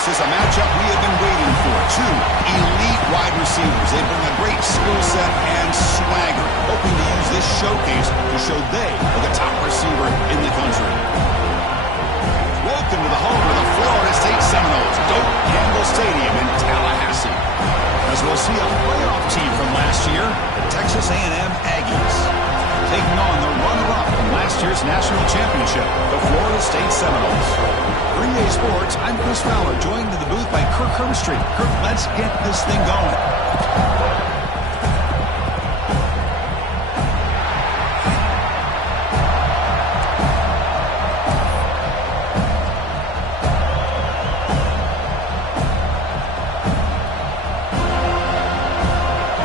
This is a matchup we have been waiting for. Two elite wide receivers. They bring a great skill set and swagger, hoping to use this showcase to show they are the top receiver in the country. Welcome to the home of the Florida State Seminoles, Doak Campbell Stadium in Tallahassee. As we'll see a playoff team from last year, the Texas A&M Aggies, taking on the runner-up from last year's national championship, the Florida State Seminoles. For EA Sports, I'm Chris Fowler, joined in the booth by Kirk Herbstreit. Kirk, let's get this thing going.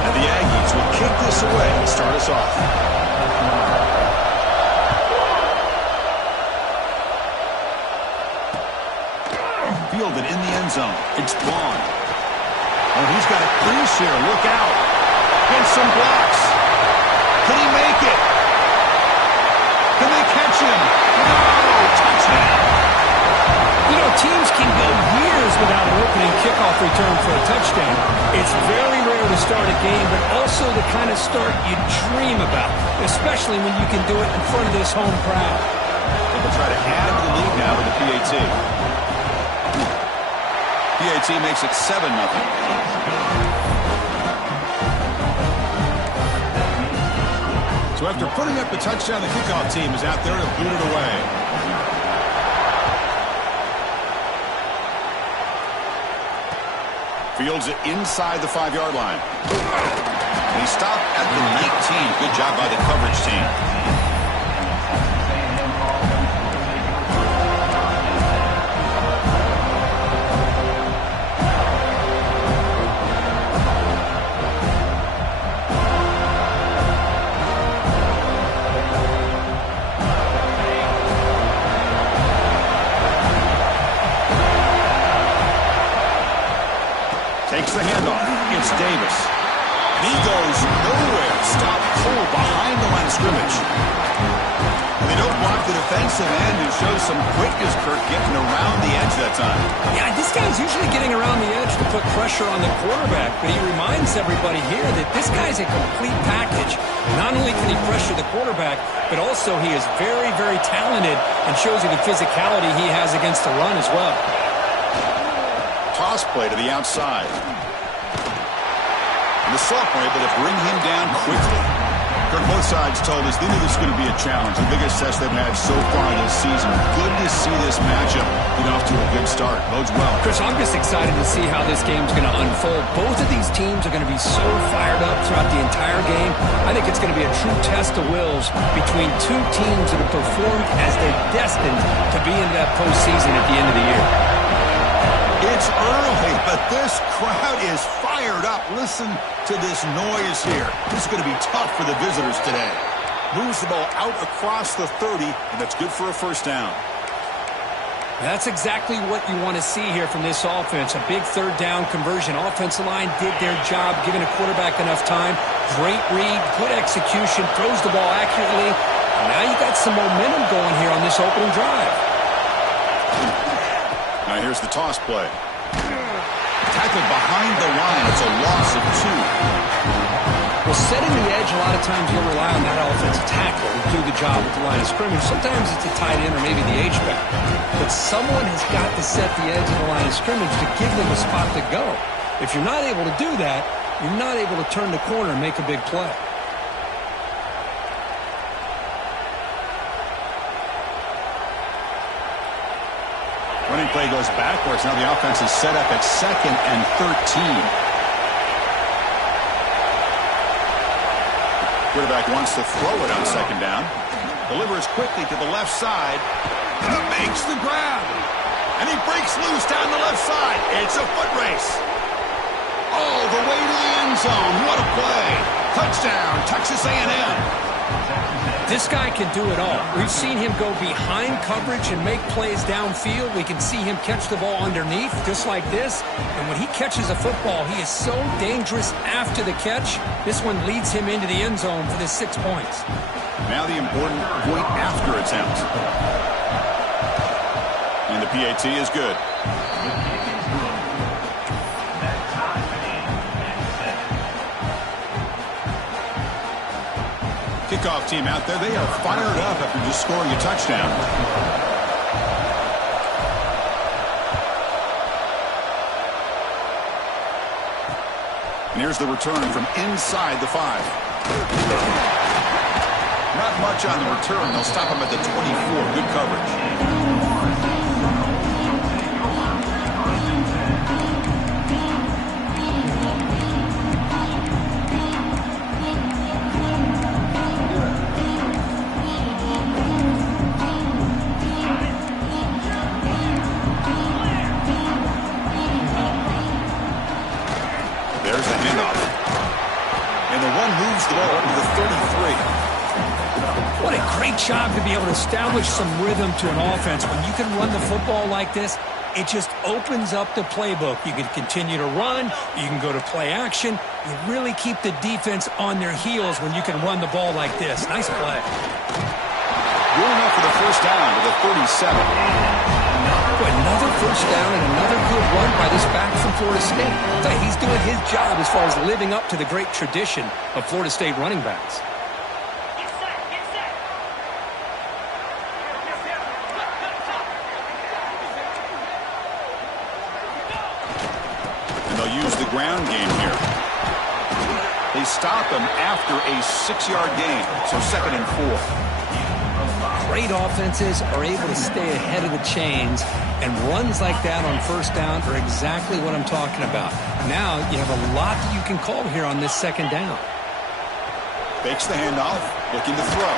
And the Aggies will kick this away and start us off. Fielded in the end zone. It's Vaughn. Oh, he's got a crease here. Look out. And some blocks. Can he make it? Can they catch him? No! Touchdown. You know, teams can go years without an opening kickoff return for a touchdown. It's very rare to start a game, but also the kind of start you dream about, especially when you can do it in front of this home crowd. They'll try to add to the lead now with the PAT. PAT makes it 7-0. So after putting up the touchdown, the kickoff team is out there to boot it away. Fields it inside the 5-yard line. And he stopped at the 19. Good job by the coverage team. Takes the handoff. It's Davis. He goes nowhere. Stop cold behind the line of scrimmage. And they don't block the defensive end, who shows some quickness, Kirk, getting around the edge that time. Yeah, this guy's usually getting around the edge to put pressure on the quarterback, but he reminds everybody here that this guy's a complete package. Not only can he pressure the quarterback, but also he is very, very talented and shows you the physicality he has against the run as well. Toss play to the outside. And the sophomore able to bring him down quickly. Kirk, both sides told us they knew this was going to be a challenge. The biggest test they've had so far this season. Good to see this matchup get off to a good start. Bodes well. Chris, I'm just excited to see how this game's going to unfold. Both of these teams are going to be so fired up throughout the entire game. I think it's going to be a true test of wills between two teams that have performed as they're destined to be in that postseason at the end of the year. It's early, but this crowd is fired up. Listen to this noise here. This is going to be tough for the visitors today. Moves the ball out across the 30, and that's good for a first down. That's exactly what you want to see here from this offense. A big third down conversion. Offensive line did their job, giving a quarterback enough time. Great read, good execution, throws the ball accurately. And now you got some momentum going here on this opening drive. Now here's the toss play. Tackled behind the line. It's a loss of 2. Well, setting the edge, a lot of times you'll rely on that offensive tackle to do the job at the line of scrimmage. Sometimes it's a tight end or maybe the H-back. But someone has got to set the edge of the line of scrimmage to give them a spot to go. If you're not able to do that, you're not able to turn the corner and make a big play. Running play goes backwards. Now the offense is set up at 2nd and 13. Quarterback wants to throw it on 2nd down. Delivers quickly to the left side. Makes the grab. And he breaks loose down the left side. It's a foot race. All the way to the end zone. What a play. Touchdown, Texas A&M. This guy can do it all. We've seen him go behind coverage and make plays downfield. We can see him catch the ball underneath, just like this. And when he catches a football, he is so dangerous after the catch. This one leads him into the end zone for the 6 points. Now the important point after attempt. And the PAT is good. kickoff team out there, they are fired up after just scoring a touchdown. And here's the return from inside the 5. Not much on the return. They'll stop him at the 24. Good coverage. There's the handoff. And the one moves the ball up to the 33. What a great job to be able to establish some rhythm to an offense. When you can run the football like this, it just opens up the playbook. You can continue to run. You can go to play action. You really keep the defense on their heels when you can run the ball like this. Nice play. Good enough for the first down to the 37. Another first down and another good run by this back from Florida State. He's doing his job as far as living up to the great tradition of Florida State running backs. And they'll use the ground game here. They stop him after a 6-yard gain, so 2nd and 4. Great offenses are able to stay ahead of the chains, and runs like that on first down are exactly what I'm talking about. Now you have a lot that you can call here on this 2nd down. Fakes the handoff, looking to throw.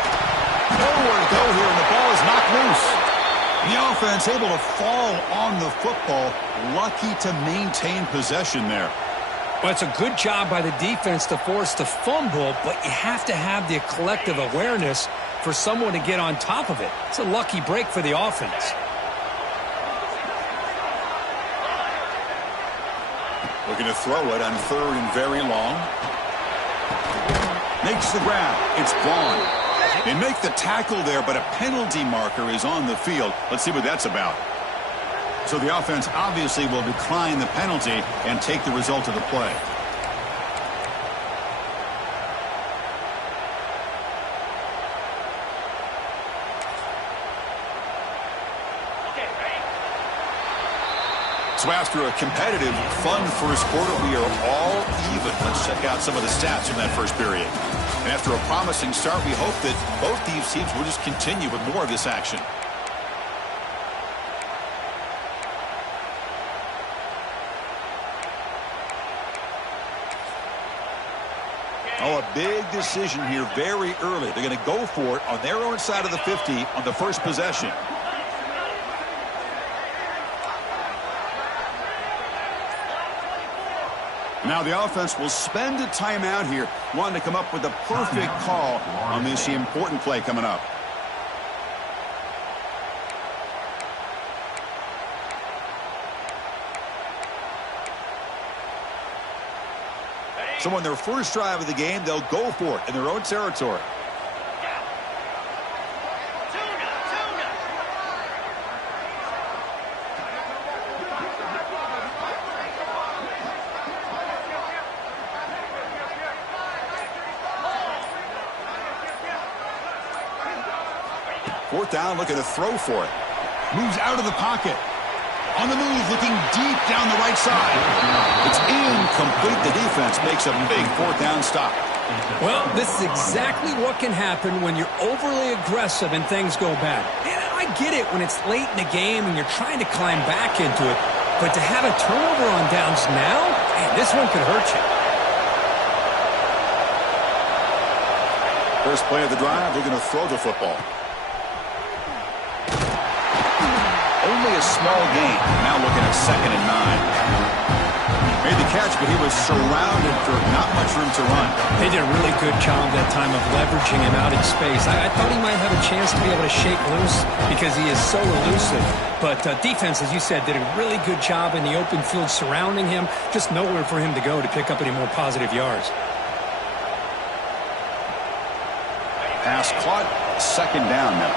Nowhere to go here, and the ball is knocked loose. The offense able to fall on the football, lucky to maintain possession there. Well, it's a good job by the defense to force the fumble, but you have to have the collective awareness for someone to get on top of it. It's a lucky break for the offense. Looking to throw it on 3rd and very long. Makes the grab. It's gone. They make the tackle there, but a penalty marker is on the field. Let's see what that's about. So the offense obviously will decline the penalty and take the result of the play. So after a competitive, fun first quarter, we are all even. Let's check out some of the stats from that first period. And after a promising start, we hope that both these teams will just continue with more of this action. Oh, a big decision here very early. They're going to go for it on their own side of the 50 on the first possession. Now the offense will spend a timeout here, wanting to come up with a perfect call on this important play coming up. So on their first drive of the game, they'll go for it in their own territory. Fourth down, looking to throw for it. Moves out of the pocket. On the move, looking deep down the right side. It's incomplete. The defense makes a big 4th down stop. Well, this is exactly what can happen when you're overly aggressive and things go bad. And I get it when it's late in the game and you're trying to climb back into it. But to have a turnover on downs now, man, this one could hurt you. First play of the drive, they're going to throw the football. Only a small gain. Now looking at 2nd and 9. Made the catch, but he was surrounded for not much room to run. They did a really good job that time of leveraging him out in space. I thought he might have a chance to be able to shake loose because he is so elusive. But defense, as you said, did a really good job in the open field surrounding him. Just nowhere for him to go to pick up any more positive yards. Pass caught. 2nd down now.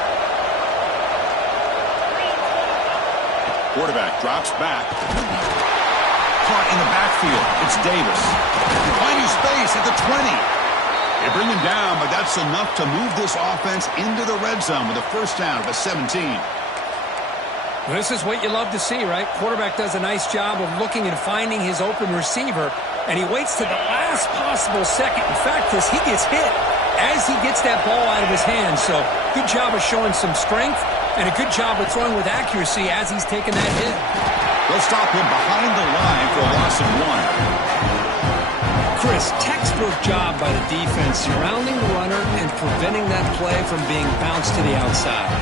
Quarterback drops back. Caught in the backfield. It's Davis. Finding space at the 20. They bring him down, but that's enough to move this offense into the red zone with a first down of 17. This is what you love to see, right? Quarterback does a nice job of looking and finding his open receiver, and he waits to the last possible second. In fact, Chris, he gets hit as he gets that ball out of his hands. So good job of showing some strength and a good job of throwing with accuracy as he's taking that hit. They'll stop him behind the line for a loss of 1. Chris, textbook job by the defense surrounding the runner and preventing that play from being bounced to the outside.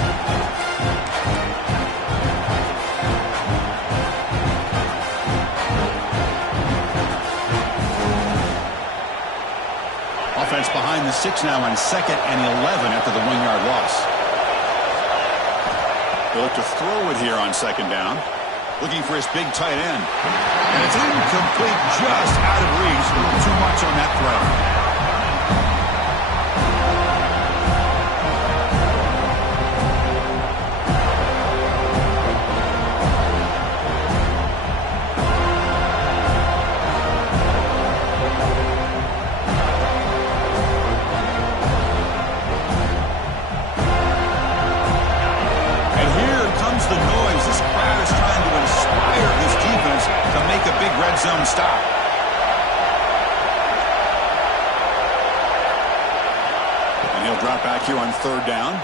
Offense behind the 6 now on 2nd and 11 after the 1-yard loss. They'll look to throw it here on 2nd down. Looking for his big tight end. And it's incomplete, just out of reach. A little too much on that throw. Zone stop. And he'll drop back here on 3rd down.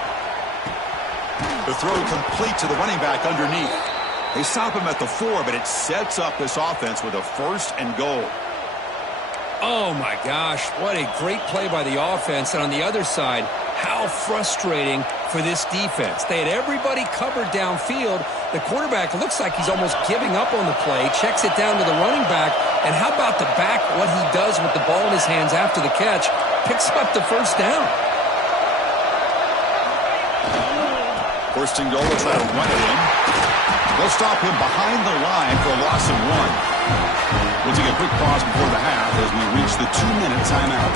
The throw complete to the running back underneath. They stop him at the 4, but it sets up this offense with a 1st and goal. Oh my gosh, what a great play by the offense. And on the other side, how frustrating for this defense. They had everybody covered downfield. The quarterback looks like he's almost giving up on the play, checks it down to the running back, and how about the back, what he does with the ball in his hands after the catch, picks up the first down. 1st and goal, will try to run it in. They'll stop him behind the line for a loss of 1. We'll take a quick pause before the half as we reach the 2-minute timeout.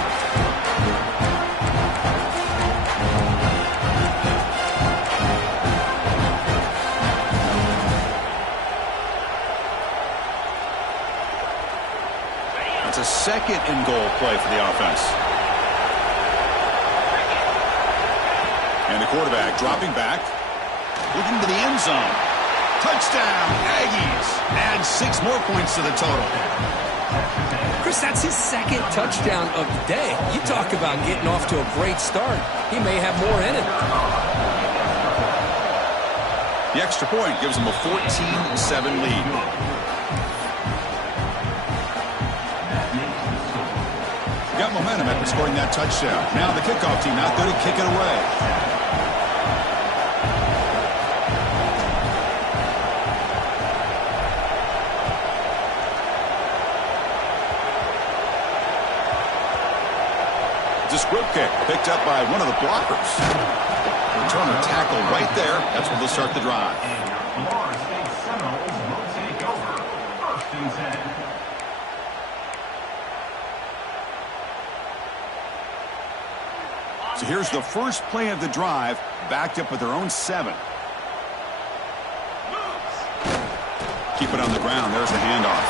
It's a 2nd and goal play for the offense. And the quarterback dropping back, looking to the end zone. Touchdown, Aggies. And 6 more points to the total. Chris, that's his 2nd touchdown of the day. You talk about getting off to a great start. He may have more in it. The extra point gives him a 14-7 lead. Got momentum after scoring that touchdown. Now the kickoff team out there to kick it away. It's a squib kick picked up by one of the blockers. Returner tackle right there. That's where they'll start the drive. So here's the first play of the drive, backed up with their own 7. Keep it on the ground. There's the handoff.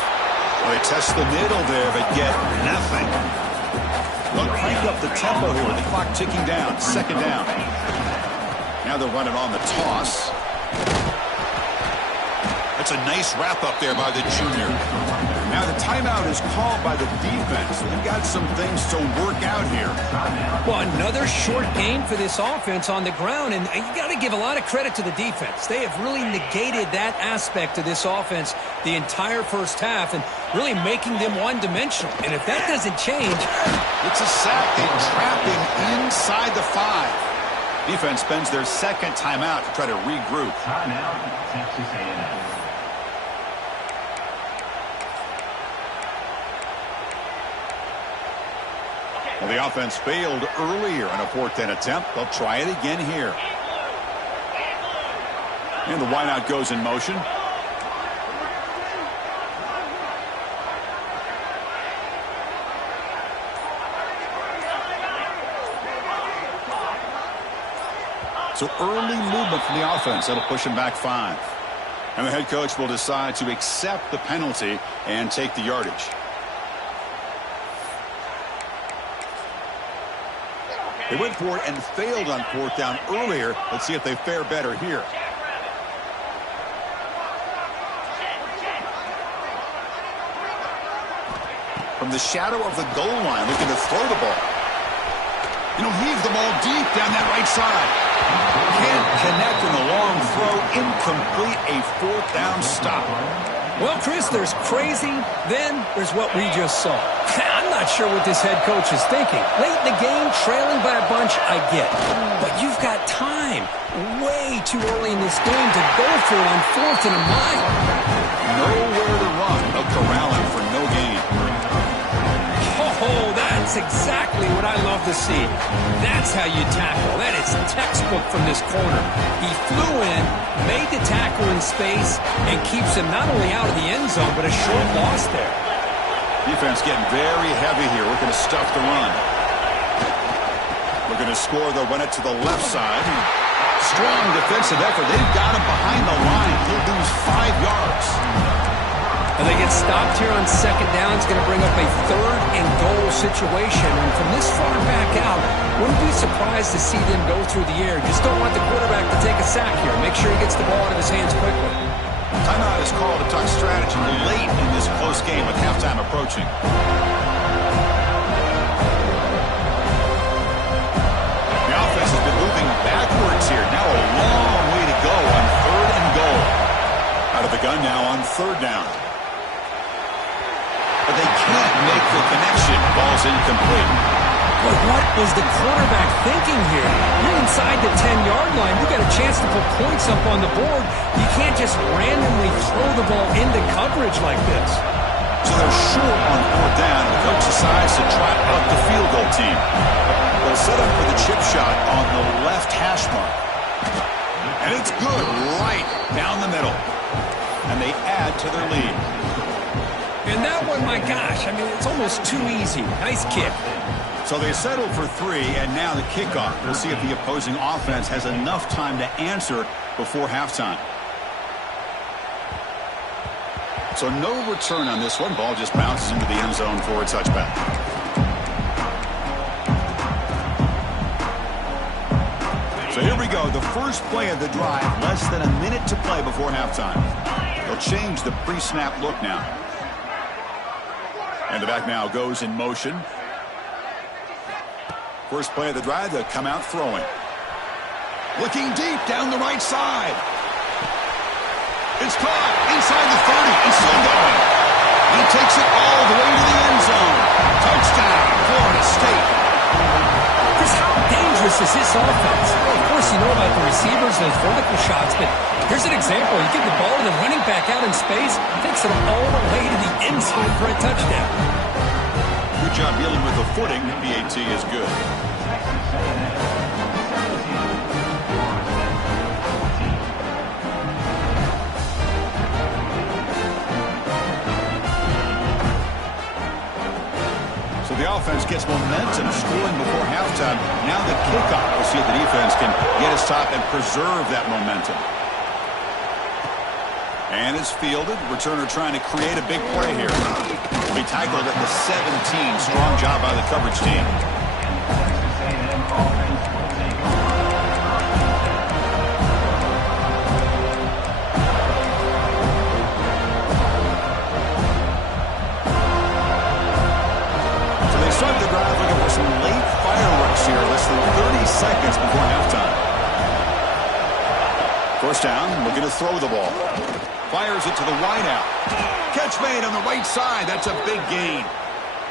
Well, they test the middle there, but get nothing. They'll crank up the tempo here with the clock ticking down. 2nd down. Now they'll run it on the toss. That's a nice wrap up there by the junior. Now the timeout is called by the defense. They've got some things to work out here. Well, another short game for this offense on the ground, and you got to give a lot of credit to the defense. They have really negated that aspect of this offense the entire first half and really making them one-dimensional. And if that doesn't change... It's a sack. They trap him inside the 5. Defense spends their 2nd timeout to try to regroup. Timeout, Texas A&M. Well, the offense failed earlier on a 4th down attempt. They'll try it again here. And the wideout goes in motion. So early movement from the offense. That'll push him back 5. And the head coach will decide to accept the penalty and take the yardage. They went for it and failed on fourth down earlier. Let's see if they fare better here. From the shadow of the goal line, looking to throw the ball. Heave the ball deep down that right side. Can't connect in the long throw. Incomplete, a fourth down stop. Well, Chris, there's crazy, then there's what we just saw. I'm not sure what this head coach is thinking. Late in the game, trailing by a bunch, I get. But you've got time, way too early in this game to go for it on fourth and a mile. Nowhere to run. They'll corral him for no gain. Oh, that's exactly what I love to see. That's how you tackle. That is textbook from this corner. He flew in, made the tackle in space, and keeps him not only out of the end zone, but a short loss there. Defense getting very heavy here. We're going to stuff the run. We're going to score. They'll run it to the left side. Strong defensive effort. They've got him behind the line. He'll lose 5 yards. And they get stopped here on second down. It's going to bring up a third and goal situation. And from this far back out, wouldn't be surprised to see them go through the air. Just don't want the quarterback to take a sack here. Make sure he gets the ball out of his hands quickly. Timeout is called to talk strategy late in this close game with halftime approaching. The offense has been moving backwards here. Now a long way to go on third and goal. Out of the gun now on third down. But they can't make the connection. Ball's incomplete. But what was the quarterback thinking here? You're inside the 10-yard line. You got a chance to put points up on the board. You can't just randomly throw the ball into coverage like this. So they're short on fourth down. The coach decides to trot out the field goal team. They'll set up for the chip shot on the left hash mark. And it's good right down the middle. And they add to their lead. And that one, my gosh, I mean, it's almost too easy. Nice kick. So they settled for 3, and now the kickoff. We'll see if the opposing offense has enough time to answer before halftime. So no return on this one. Ball just bounces into the end zone for a touchback. So here we go. The first play of the drive. Less than a minute to play before halftime. They'll change the pre-snap look now. And the back now goes in motion. First play of the drive, they'll come out throwing. Looking deep down the right side. It's caught inside the 30 and still going. He takes it all the way to the end zone. Touchdown, Florida State. Chris, how dangerous is this offense? Well, of course, you know about the receivers, those vertical shots, but here's an example. You give the ball to the running back out in space, takes it all the way to the end zone for a touchdown. Good job dealing with the footing. PAT is good. So the offense gets momentum, scoring before halftime. Now the kickoff. We'll see if the defense can get a stop and preserve that momentum. And it's fielded. Returner trying to create a big play here. Will be tackled at the 17. Strong job by the coverage team. So they start the drive looking for some late fireworks here. Less than 30 seconds before halftime. First down, looking to throw the ball. Fires it to the wideout. Catch made on the right side. That's a big gain.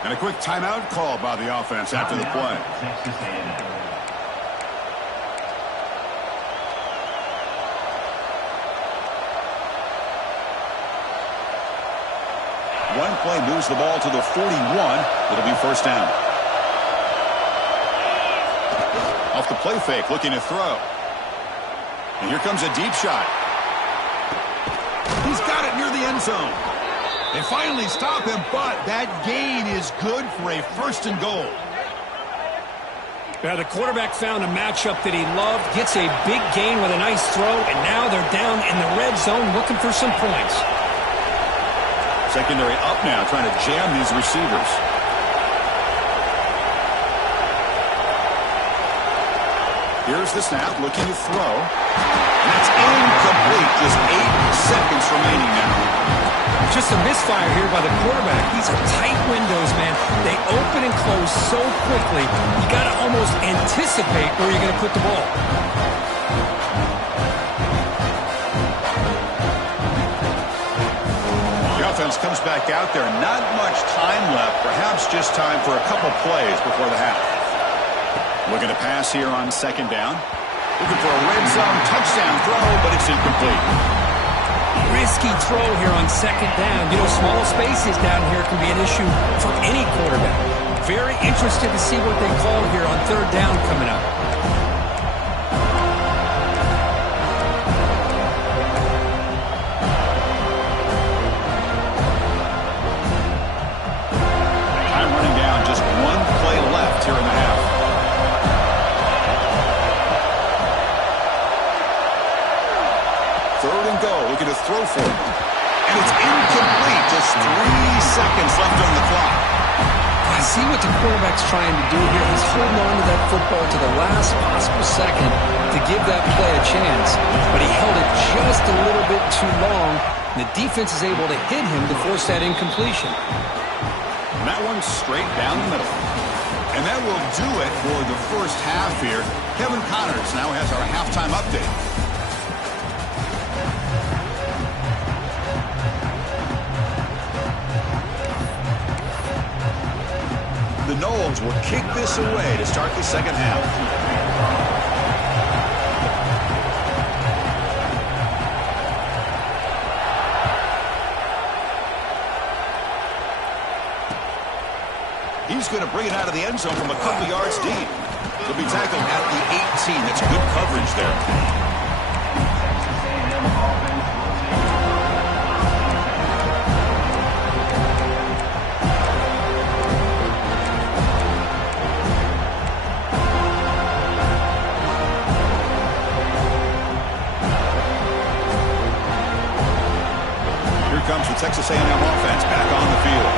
And a quick timeout called by the offense after the play. Texas A&M. One play moves the ball to the 41. It'll be first down. Off the play fake, looking to throw. And here comes a deep shot. He's got it near the end zone. They finally stop him, but that gain is good for a first and goal. Now, the quarterback found a matchup that he loved, gets a big gain with a nice throw, and now they're down in the red zone looking for some points. Secondary up now, trying to jam these receivers. Here's the snap, looking to throw. And that's incomplete. Just 8 seconds remaining now. Just a misfire here by the quarterback. These are tight windows, man. They open and close so quickly, you got to almost anticipate where you're going to put the ball. The offense comes back out there. Not much time left. Perhaps just time for a couple plays before the half. Looking to pass here on second down. Looking for a red zone touchdown throw, but it's incomplete. Risky throw here on second down. You know, small spaces down here can be an issue for any quarterback. Very interested to see what they call here on third down coming up. Time running down. Just one play left here in the half. Third and go, looking to throw for it. And it's incomplete. Just 3 seconds left on the clock. I see what the quarterback's trying to do here. He's holding on to that football to the last possible second to give that play a chance. But he held it just a little bit too long, and the defense is able to hit him to force that incompletion. And that one's straight down the middle. And that will do it for the first half here. Kevin Connors now has our halftime update. The Noles will kick this away to start the second half. He's going to bring it out of the end zone from a couple yards deep. He'll be tackled at the 18. That's good coverage there. Comes the Texas A&M offense back on the field.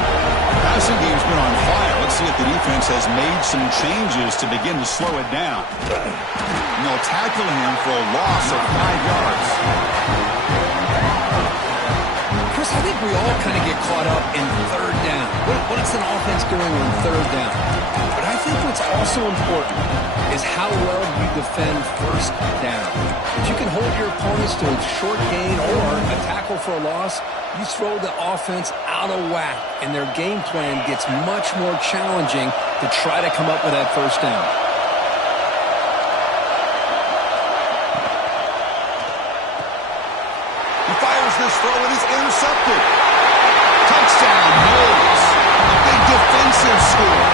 Passing game's been on fire. Let's see if the defense has made some changes to begin to slow it down. And they'll tackle him for a loss of 5 yards. Chris, I think we all kind of get caught up in third down. What's an offense doing on third down? But I think what's also important is how well you defend first down. If you can hold your opponents to a short gain or a tackle for a loss, you throw the offense out of whack, and their game plan gets much more challenging to try to come up with that first down. He fires this throw, and it's intercepted. Touchdown, Noles. A big defensive score.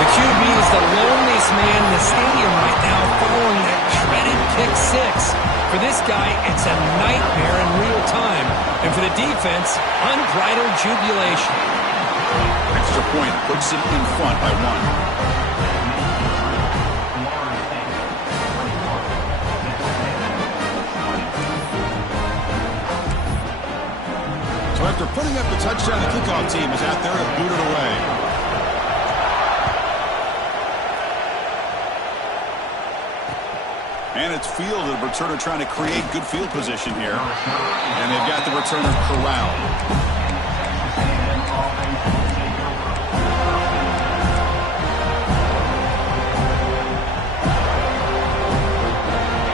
The QB is the loneliest man in the stadium right now following that dreaded pick six. For this guy, it's a nightmare in real time. And for the defense, unbridled jubilation. Extra point puts it in front by 1. So after putting up the touchdown, the kickoff team is out there to boot it away. And it's fielded. The returner trying to create good field position here. And they've got the returner corralled.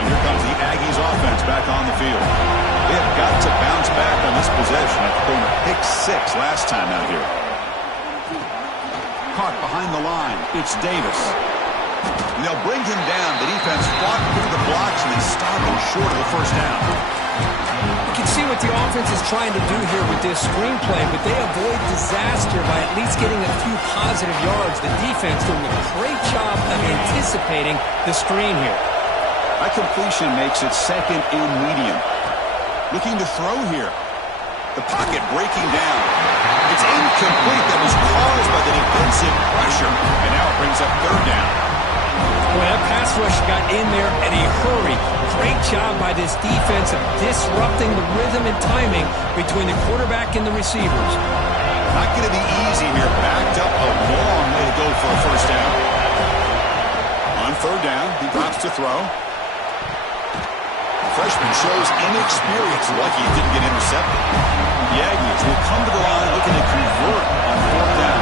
And here comes the Aggies offense back on the field. They have got to bounce back on this possession after throwing a pick six last time out here. Caught behind the line. It's Davis. And they'll bring him down. The defense fought through the blocks and they stopped him short of the first down. You can see what the offense is trying to do here with this screenplay, but they avoid disaster by at least getting a few positive yards. The defense doing a great job of anticipating the screen here. That completion makes it second and medium. Looking to throw here. The pocket breaking down. It's incomplete. That was caused by the defensive pressure. And now it brings up third down. Boy, that pass rush got in there in a hurry. Great job by this defense of disrupting the rhythm and timing between the quarterback and the receivers. Not going to be easy here. Backed up a long way to go for a first down. On third down. He drops to throw. The freshman shows inexperience. Lucky he didn't get intercepted. The Aggies will come to the line looking to convert on fourth down.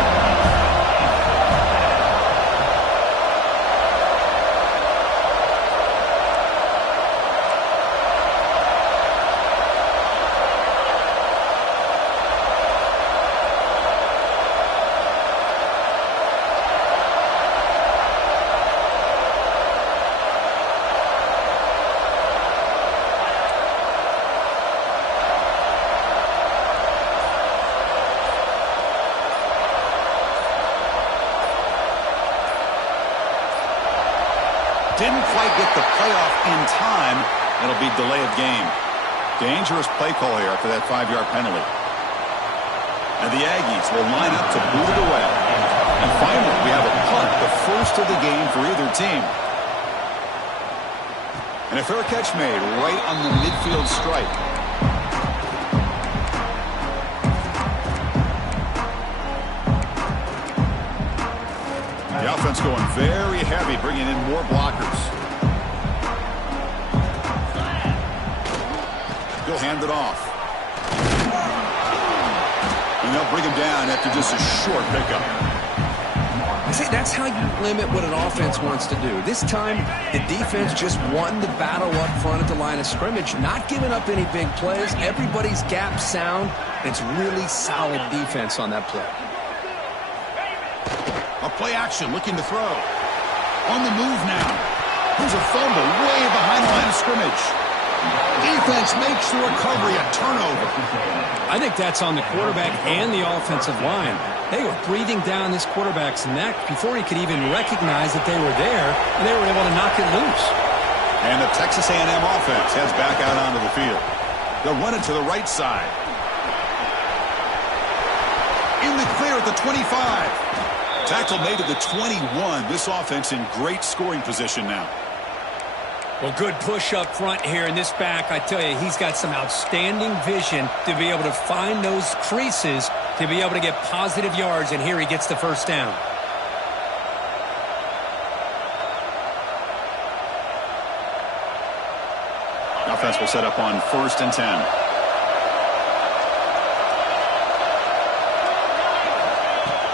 Didn't quite get the playoff in time. It'll be delay of game. Dangerous play call here after that 5-yard penalty. And the Aggies will line up to boot it away. And finally, we have a punt, the first of the game for either team. And a fair catch made right on the midfield stripe. The offense going very heavy, bringing in more blockers. He'll hand it off. And they'll bring him down after just a short pickup. See, that's how you limit what an offense wants to do. This time, the defense just won the battle up front at the line of scrimmage, not giving up any big plays. Everybody's gap sound. It's really solid defense on that play. A play action, looking to throw. On the move now. Here's a fumble way behind the line of scrimmage. Defense makes the recovery a turnover. I think that's on the quarterback and the offensive line. They were breathing down this quarterback's neck before he could even recognize that they were there, and they were able to knock it loose. And the Texas A&M offense heads back out onto the field. They'll run it to the right side. In the clear at the 25. Tackle made at the 21. This offense in great scoring position now. Well, good push up front here in this back. I tell you, he's got some outstanding vision to be able to find those creases to be able to get positive yards, and here he gets the first down. Offense will set up on 1st and 10.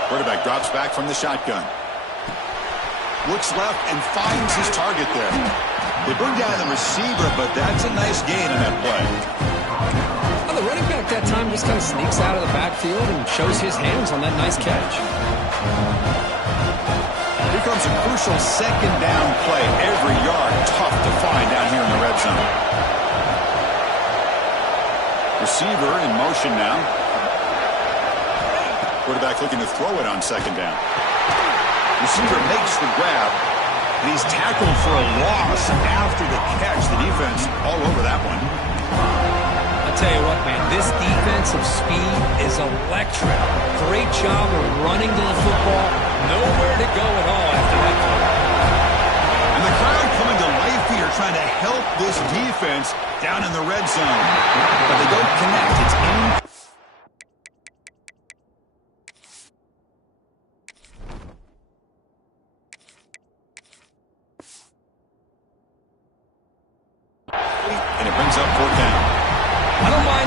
Quarterback drops back from the shotgun. Looks left and finds his target there. They bring down the receiver, but that's a nice gain on that play. Well, the running back that time just kind of sneaks out of the backfield and shows his hands on that nice catch. Here comes a crucial second down play. Every yard tough to find down here in the red zone. Receiver in motion now. Quarterback looking to throw it on second down. Receiver makes the grab, and he's tackled for a loss after the catch. The defense all over that one. I'll tell you what, man, this defensive speed is electric. Great job of running to the football. Nowhere to go at all after that play. And the crowd coming to life here, trying to help this defense down in the red zone. But they don't connect. It's in.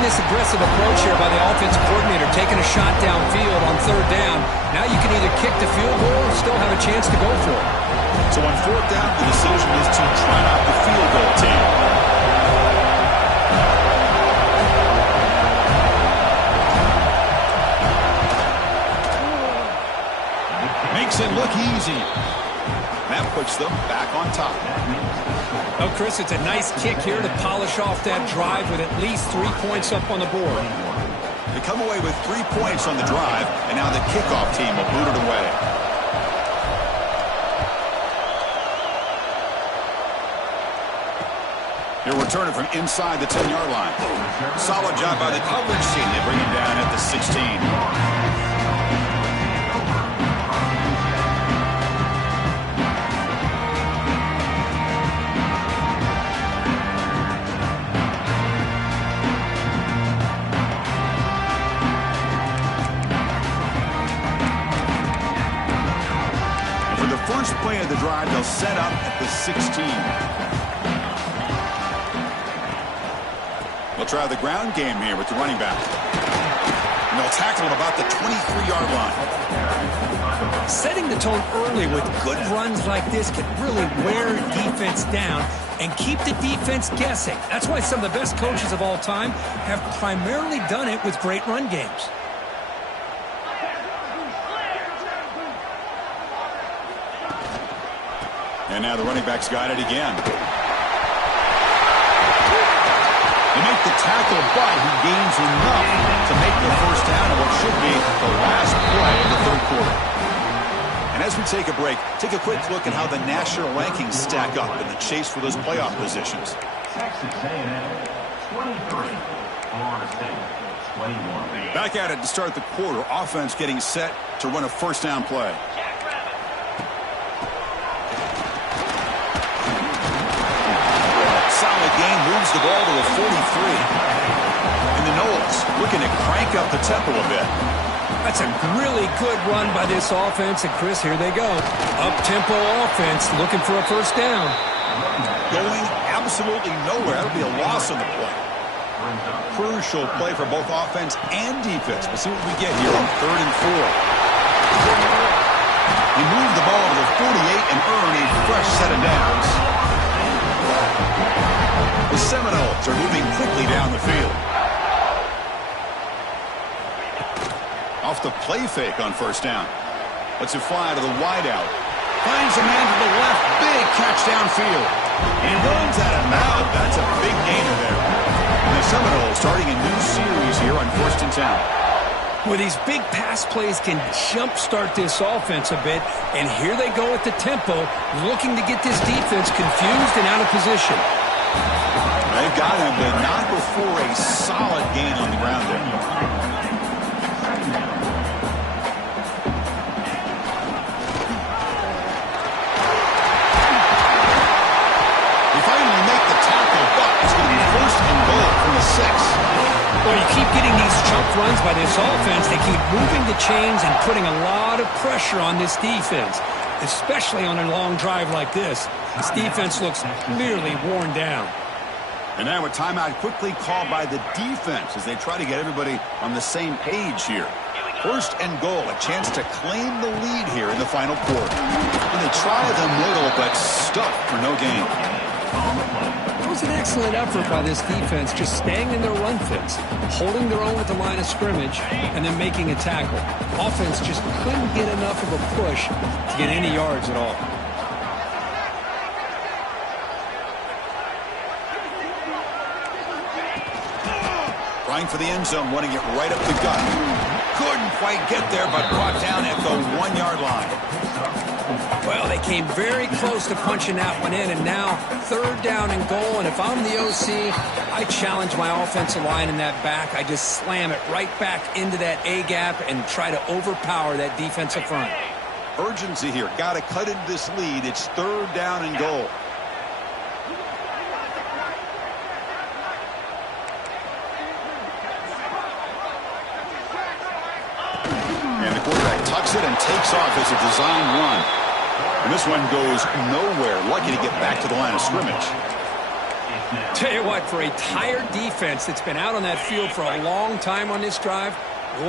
This aggressive approach here by the offensive coordinator, taking a shot downfield on 3rd down. Now you can either kick the field goal or still have a chance to go for it. So on 4th down, the decision is to try out the field goal team. Makes it look easy. That puts them back on top. Oh, Chris, it's a nice kick here to polish off that drive with at least 3 points up on the board. They come away with 3 points on the drive, and now the kickoff team will boot it away. He'll return it from inside the 10-yard line. Solid job by the coverage team. They bring him down at the 16. the drive. They'll set up at the 16. They'll try the ground game here with the running back. And they'll tackle him about the 23-yard line. Setting the tone early with good runs like this can really wear defense down and keep the defense guessing. That's why some of the best coaches of all time have primarily done it with great run games. And now the running back's got it again. They make the tackle, but he gains enough to make the first down in what should be the last play of the third quarter. And as we take a break, take a quick look at how the national rankings stack up in the chase for those playoff positions. Texas A&M, 23. Florida State, 21. Back at it to start the quarter. Offense getting set to run a first down play. Solid gain, moves the ball to a 43. And the Noles looking to crank up the tempo a bit. That's a really good run by this offense. And, Chris, here they go. Up-tempo offense looking for a first down. Going absolutely nowhere. That would be a loss on the play. Crucial play for both offense and defense. We'll see what we get here on 3rd and 4. He moved the ball to the 48 and earned a fresh set of downs. The Seminoles are moving quickly down the field. Off the play fake on first down. Lets it fly to the wideout. Finds a man to the left. Big catch downfield. And runs out of mouth. That's a big gainer there. And the Seminoles starting a new series here on 1st and 10. Well, these big pass plays can jumpstart this offense a bit. And here they go at the tempo, looking to get this defense confused and out of position. They've got him, but not before a solid gain on the ground there. They finally make the tackle, but it's going to be 1st and goal from the 6. Well, you keep getting these jump runs by this offense. They keep moving the chains and putting a lot of pressure on this defense, especially on a long drive like this. This defense looks nearly worn down. And now a timeout quickly called by the defense as they try to get everybody on the same page here. 1st and goal, a chance to claim the lead here in the final quarter. And they try the middle, but stuck for no gain. It was an excellent effort by this defense, just staying in their run fits, holding their own at the line of scrimmage, and then making a tackle. Offense just couldn't get enough of a push to get any yards at all. Trying for the end zone, running it right up the gut. Couldn't quite get there, but brought down at the 1-yard line. Well, they came very close to punching that one in, and now 3rd down and goal. And if I'm the OC, I challenge my offensive line in that back. I just slam it right back into that A-gap and try to overpower that defensive front. Urgency here. Got to cut into this lead. It's 3rd down and goal. And the quarterback tucks it and takes off as a design run. And this one goes nowhere. Lucky to get back to the line of scrimmage. Tell you what, for a tired defense that's been out on that field for a long time on this drive,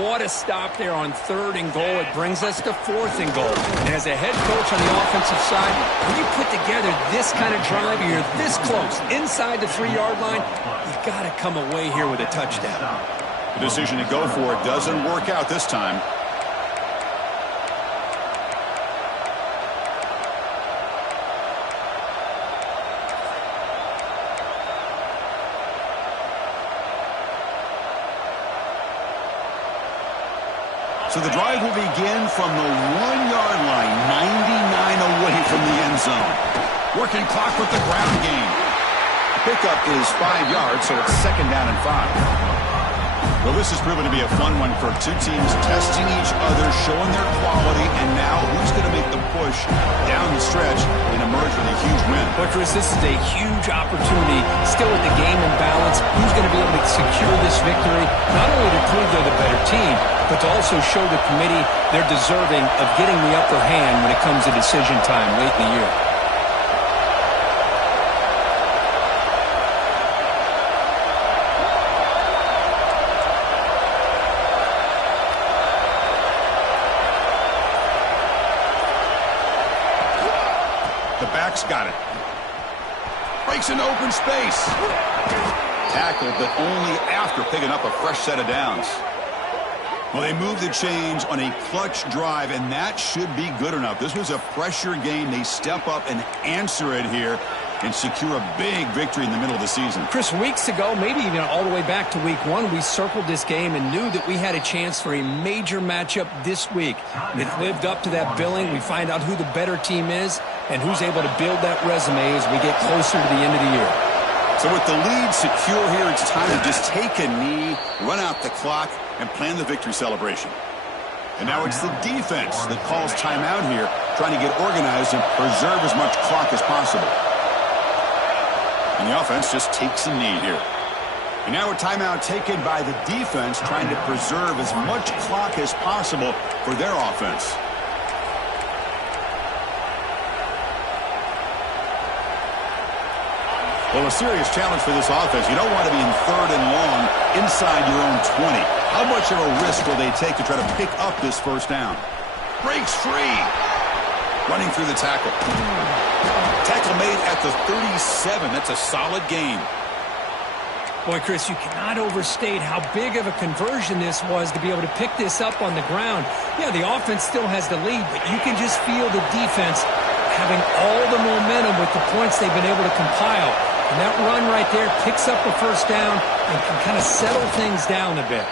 what a stop there on 3rd and goal. It brings us to 4th and goal. And as a head coach on the offensive side, when you put together this kind of drive, you're this close, inside the 3-yard line, you got to come away here with a touchdown. The decision to go for it doesn't work out this time. So the drive will begin from the 1-yard line, 99 away from the end zone. Working clock with the ground game. Pickup is 5 yards, so it's 2nd down and 5. Well, this has proven to be a fun one for two teams testing each other, showing their quality, and now who's going to make the push down the stretch and emerge with a huge win. But, Chris, this is a huge opportunity. Still with the game in balance, who's going to be able to secure this victory, not only to prove they're the better team, but to also show the committee they're deserving of getting the upper hand when it comes to decision time late in the year. The back's got it. Breaks into open space. Tackled, but only after picking up a fresh set of downs. Well, they moved the chains on a clutch drive, and that should be good enough. This was a pressure game. They step up and answer it here and secure a big victory in the middle of the season. Chris, weeks ago, maybe even all the way back to week 1, we circled this game and knew that we had a chance for a major matchup this week. It lived up to that billing. We find out who the better team is and who's able to build that resume as we get closer to the end of the year. So with the lead secure here, it's time to just take a knee, run out the clock, and plan the victory celebration. And now it's the defense that calls timeout here, trying to get organized and preserve as much clock as possible. And the offense just takes a knee here. And now a timeout taken by the defense, trying to preserve as much clock as possible for their offense. Well, a serious challenge for this offense. You don't want to be in 3rd and long inside your own 20. How much of a risk will they take to try to pick up this first down? Breaks free. Running through the tackle. Tackle made at the 37. That's a solid gain. Boy, Chris, you cannot overstate how big of a conversion this was to be able to pick this up on the ground. Yeah, the offense still has the lead, but you can just feel the defense having all the momentum with the points they've been able to compile. And that run right there picks up a first down and can kind of settle things down a bit.